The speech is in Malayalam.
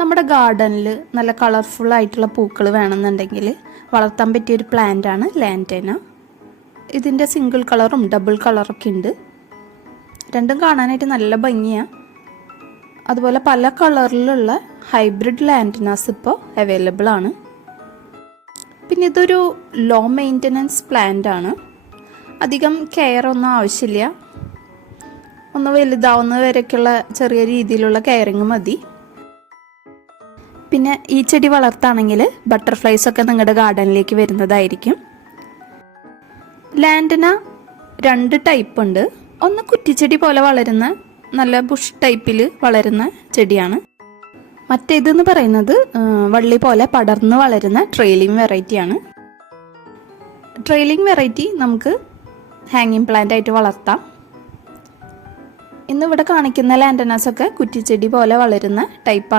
നമ്മുടെ ഗാർഡനിൽ നല്ല കളർഫുൾ ആയിട്ടുള്ള പൂക്കൾ വേണമെന്നുണ്ടെങ്കിൽ വളർത്താൻ പറ്റിയ ഒരു പ്ലാന്റ് ആണ് ലാന്റേന ഇതിന്റെ സിംഗിൾ കളറും ഡബിൾ കളറൊക്കെ ഉണ്ട്. രണ്ടും കാണാനായിട്ട് നല്ല ഭംഗിയാണ് അതുപോലെ പല കളറിലുള്ള ഹൈബ്രിഡ് ലാന്റനാസ് ഇപ്പോൾ അവൈലബിൾ ആണ്. പിന്നെ ഇതൊരു ലോ മെയിന്റനൻസ് പ്ലാന്റ് ആണ്. അധികം കെയർ ഒന്നും ആവശ്യമില്ല. ഒന്ന് വലുതാവുന്ന വരെയൊക്കെയുള്ള ചെറിയ രീതിയിലുള്ള കെയറിങ് മതി. പിന്നെ ഈ ചെടി വളർത്താണെങ്കിൽ ബട്ടർഫ്ലൈസ് ഒക്കെ നിങ്ങളുടെ ഗാർഡനിലേക്ക് വരുന്നതായിരിക്കും. ലാൻഡന രണ്ട് ടൈപ്പ് ഉണ്ട്. ഒന്ന് കുറ്റിച്ചെടി പോലെ വളരുന്ന നല്ല ബുഷ് ടൈപ്പിൽ വളരുന്ന ചെടിയാണ്. മറ്റേതെന്ന് പറയുന്നത് വള്ളി പോലെ പടർന്ന് വളരുന്ന ട്രെയിലിംഗ് വെറൈറ്റിയാണ് ട്രെയിലിംഗ് വെറൈറ്റി നമുക്ക് ഹാങ്ങിങ് പ്ലാന്റ് ആയിട്ട് വളർത്താം. ഇന്നിവിടെ കാണിക്കുന്ന ലാൻഡനാസ് ഒക്കെ കുറ്റിച്ചെടി പോലെ വളരുന്ന ടൈപ്പ്